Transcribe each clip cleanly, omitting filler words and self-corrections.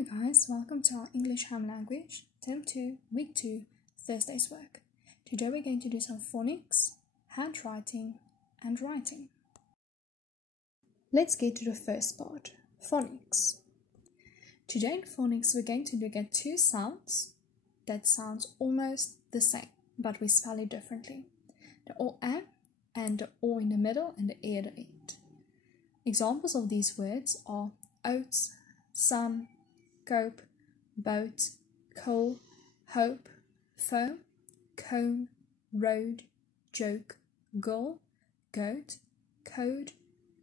Hello guys, welcome to our English Home Language, Term 2, Week 2, Thursday's work. Today we're going to do some phonics, handwriting and writing. Let's get to the first part, phonics. Today in phonics we're going to look at two sounds that sounds almost the same, but we spell it differently. The O-A and the O in the middle and the E at the end. Examples of these words are oats, sun, cope, boat, coal, hope, foam, cone, road, joke, goal, goat, code,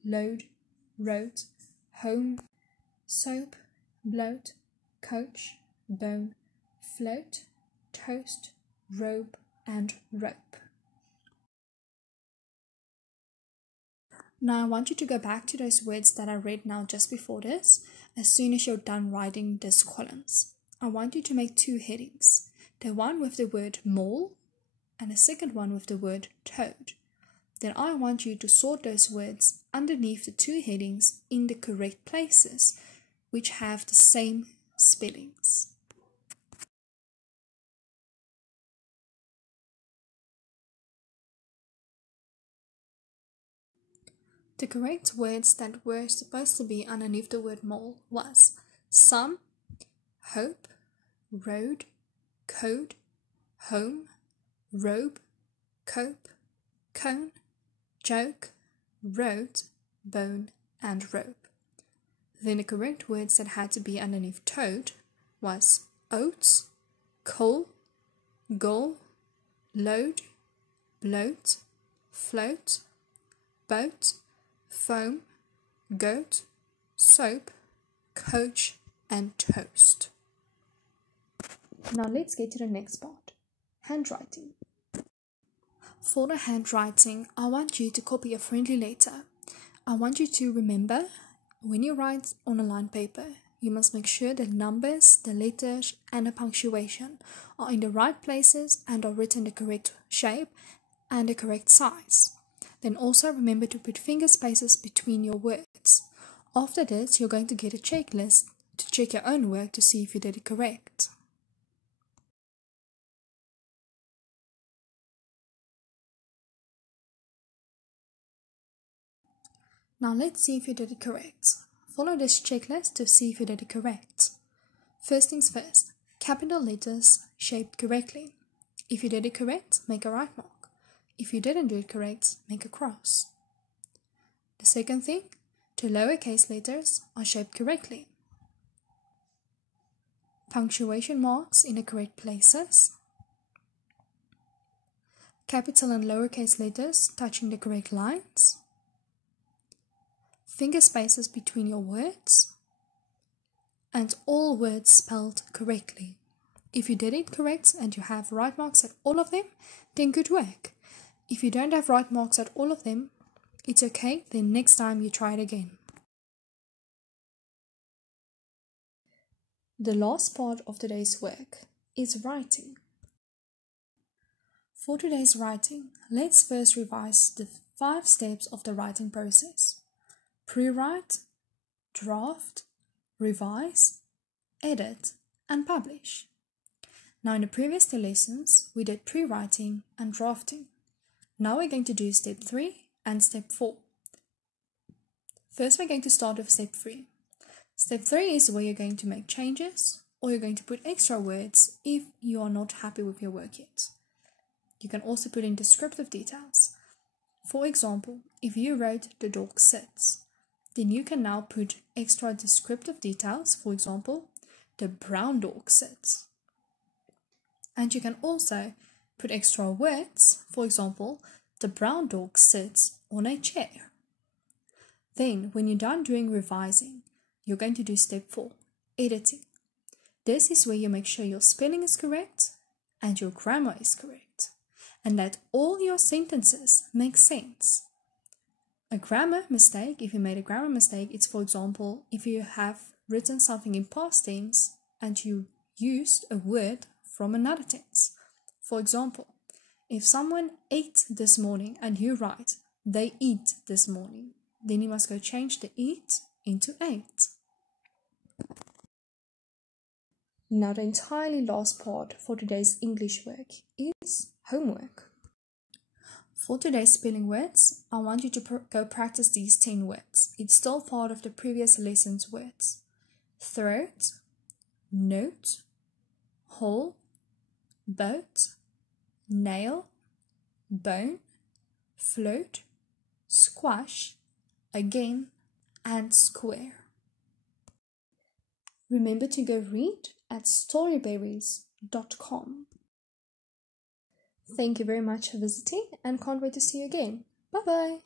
load, wrote, home, soap, bloat, coach, bone, float, toast, robe, and rope. Now I want you to go back to those words that I read now just before this, as soon as you're done writing these columns. I want you to make two headings, the one with the word mole and the second one with the word toad. Then I want you to sort those words underneath the two headings in the correct places, which have the same spellings. The correct words that were supposed to be underneath the word mole was sun, hope, road, code, home, robe, cope, cone, joke, road, bone, and rope. Then the correct words that had to be underneath toad was oats, coal, goal, load, bloat, float, boat, foam, goat, soap, coach, and toast. Now let's get to the next part, handwriting. For the handwriting, I want you to copy a friendly letter. I want you to remember, when you write on a lined paper, you must make sure the numbers, the letters, and the punctuation are in the right places and are written the correct shape and the correct size. Then also remember to put finger spaces between your words. After this, you're going to get a checklist to check your own work to see if you did it correct. Now let's see if you did it correct. Follow this checklist to see if you did it correct. First things first, capital letters shaped correctly. If you did it correct, make a right mark. If you didn't do it correct, make a cross. The second thing, the lowercase letters are shaped correctly. Punctuation marks in the correct places. Capital and lowercase letters touching the correct lines. Finger spaces between your words. And all words spelled correctly. If you did it correct and you have right marks at all of them, then good work. If you don't have right marks at all of them, it's okay, then next time you try it again. The last part of today's work is writing. For today's writing, let's first revise the 5 steps of the writing process. Pre-write, draft, revise, edit, and publish. Now in the previous 2 lessons, we did pre-writing and drafting. Now we're going to do step 3 and step 4. First we're going to start with step 3. Step 3 is where you're going to make changes or you're going to put extra words if you are not happy with your work yet. You can also put in descriptive details. For example, if you wrote the dog sits, then you can now put extra descriptive details. For example, the brown dog sits. And you can also put extra words, for example, the brown dog sits on a chair. Then, when you're done doing revising, you're going to do step 4, editing. This is where you make sure your spelling is correct and your grammar is correct, and that all your sentences make sense. A grammar mistake, if you made a grammar mistake, it's for example, if you have written something in past tense and you used a word from another tense. For example, if someone ate this morning and you write, they eat this morning, then you must go change the eat into ate. Now the entirely last part for today's English work is homework. For today's spelling words, I want you to go practice these 10 words. It's still part of the previous lesson's words. Throat, note, hole, boat, nail, bone, float, squash, again, and square. Remember to go read at storyberries.com. Thank you very much for visiting and can't wait to see you again. Bye bye.